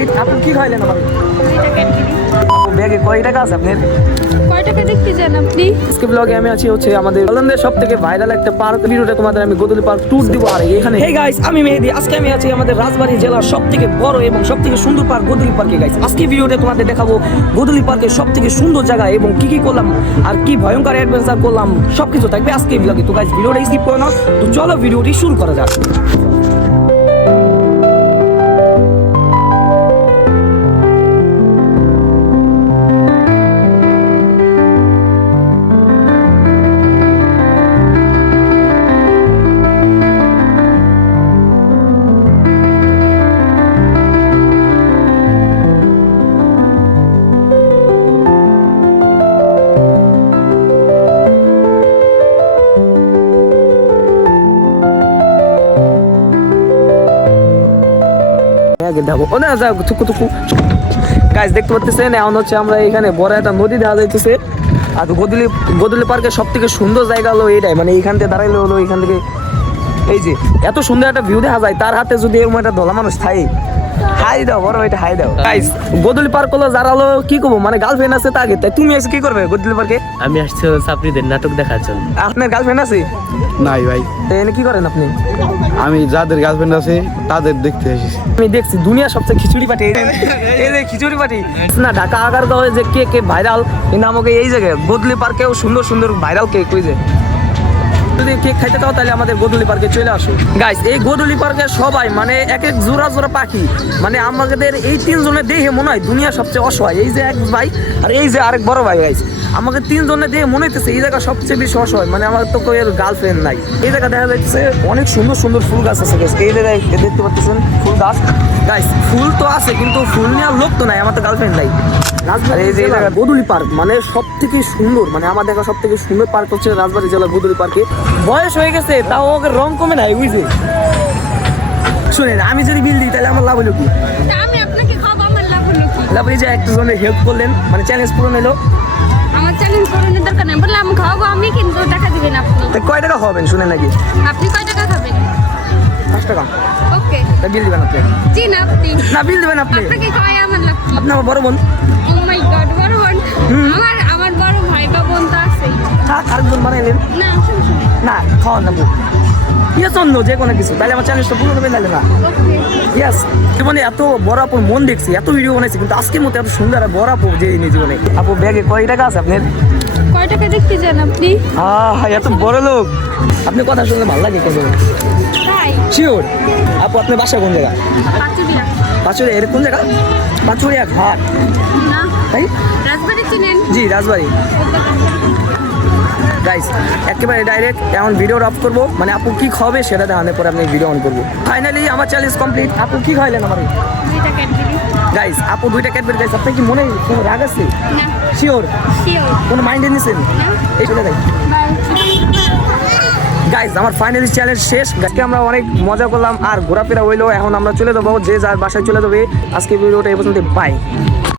Complete আপনি কি খাইলেন আমার? ব্যাগে কয় টাকা আছে আপনার? কয় টাকা দেখতে যান আপনি? আজকে ব্লগে আমি আছি হচ্ছে আমাদের হল্যান্ডের সব থেকে ভাইরাল একটা পার্ক ভিডিওটা তোমাদের আমি গোদলি পার্ক ট্যুর দিব আর এখানে। হে গাইস আমি মেহেদি। আজকে আমি আছি আমাদের রাজবাড়ী জেলার সব থেকে বড় এবং সব থেকে সুন্দর পার্ক গোদলি পার্কে গাইস আজকে ভিডিওতে তোমাদের দেখাবো গোদলি পার্কের সব থেকে সুন্দর জায়গা এবং কি কি করলাম আর কি ভয়ঙ্কর অ্যাডভেঞ্চার করলাম সবকিছু থাকবে আজকে ব্লগে তো গাইস ভিডিওটা স্কিপ করো না। তো চলো ভিডিওটি শুরু করা যাক। দেখো ও না, যাও, থুকু থুকু। গাছ দেখতে পাচ্ছেন এখন হচ্ছে আমরা এখানে বড় একটা নদী দেখা যাইতেছে। আর গদুলি গদুলি পার্কের সব থেকে সুন্দর জায়গা হলো এটাই মানে এইখান থেকে দাঁড়াইলে হলো এখান থেকে এই যে, এত সুন্দর একটা ভিউ দেখা যায়। তার হাতে যদি এরকম একটা ধলা মানুষ থাকে হাই দাও বড় এটা হাই দাও। গাইস গোদলি পার্ক হলো যারা হলো কি করব? মানে গার্লফ্রেন্ড আছে তাকে। তাই তুমি এসে কি করবে গোদলি পার্কে? আমি আসছি নাটক দেখার জন্য। আপনার গার্লফ্রেন্ড আছে? নাই ভাই। কি করেন আপনি? আমি যাদের গার্লফ্রেন্ড আছে তাদের দেখতে এসেছি। আমি দেখছি দুনিয়া সবচেয়ে খিচুড়ি পার্টি। এই যে খিচুড়ি পার্টি। না ঢাকা আগার যে কে কে ভাইরাল কিন্তু আমাকে এই জায়গায় গোদলি পার্কেও সুন্দর সুন্দর ভাইরাল কেক ওই যে। যদি কেক খাইতে চাও তাহলে আমাদের গোদলি পার্কে চলে আসো। গাইস এই গোদলি পার্কে সবাই মানে এক এক জোড়া জোড়া পাখি মানে আমাদের এই তিনজনের দেহে মনে হয় দুনিয়া সবচেয়ে অসহায়। এই যে এক ভাই আর এই যে আরেক বড় ভাই গাইস আমাকে তিনজনের দেহে মনে হইতেছে এই জায়গা সবচেয়ে বেশি অসহায় মানে আমার তো কেউ গার্লফ্রেন্ড নাই। এই জায়গা দেখা যাচ্ছে অনেক সুন্দর সুন্দর ফুল গাছ আছে guys। এই জায়গায় দেখতে পাচ্ছেন ফুল গাছ। গাইস ফুল তো আছে কিন্তু ফুল নেওয়ার লোক তো নাই আমার তো গার্লফ্রেন্ড নাই। রাজবাড়ি এই যে গোদুলি পার্ক মানে সব থেকে সুন্দর মানে আমার দেখা সব থেকে সুন্দর পার্ক হচ্ছে রাজবাড়ি জেলার গোদুলি পার্কে। বয়স হয়ে গেছে তাও ওকে রং কমে নাই বুঝলি শুনেন আমি যদি বিল দিই তাহলে আমার লাভ হলো কি? আমি আপনাকে খাব আমার লাভ হলো কি? লাভ হলো যে একটা জনের হেল্প করলেন মানে চ্যালেঞ্জ পূরণ হলো। আমার চ্যালেঞ্জ দরকার নেই। বললাম আমি কিন্তু টাকা দিবেন আপনি। তা কয় টাকা হবেন শুনেন নাকি আপনি কয় টাকা খাবেন? পাঁচ টাকা। ওকে। তা বিল দিবেন আপনি? জি না আপনি। না বিল দিবেন আপনি। আপনাকে খাওয়াই আমার লাভ আপনি আমার বড় বোন। ও মাই গড বড় বোন। আমার থাক আরেকজন বানাইলেন না খাওয়ান না ইয়েস অন্য যে কোনো কিছু। তাহলে আমার চ্যালেঞ্জটা পূরণ হবে তাহলে না। ইয়েস জীবনে এত বড় আপুর মন দেখছি এত ভিডিও বানাইছি কিন্তু আজকের মতো এত সুন্দর আর বড় আপু যে নি জীবনে আপু ব্যাগে কয় টাকা আছে আপনার? কয় টাকা দেখতে যান আপনি? এত বড় লোক। আপনি কথা শুনলে ভালো লাগে কেন তাই? শিওর আপু আপনার বাসা কোন জায়গা? পাঁচুরিয়া। এর কোন জায়গা? পাঁচুরিয়া ঘাট। তাই? রাজবাড়ি চিনেন? জি রাজবাড়ি। গাইস একেবারে ডাইরেক্ট এমন ভিডিও অফ করব। মানে আপু কি খাবে সেটা দেখানোর পরে আমি ভিডিও অন করব। ফাইনালি আমার চ্যালেঞ্জ কমপ্লিট আপু কি খাইলেন আমার? গাইস আপু দুইটা ক্যাডবেরি গাইস আপনার কি মনে কোনো রাগ আছে? না। শিওর কোনো মাইন্ডে নিছেন? এই চলে যাই। গাইজ আমার ফাইনালি চ্যালেঞ্জ শেষ। আজকে আমরা অনেক মজা করলাম আর ঘোরাফেরা হইল। এখন আমরা চলে যাব যে যার বাসায় চলে যাবে। আজকে ভিডিওটা এই পর্যন্ত বাই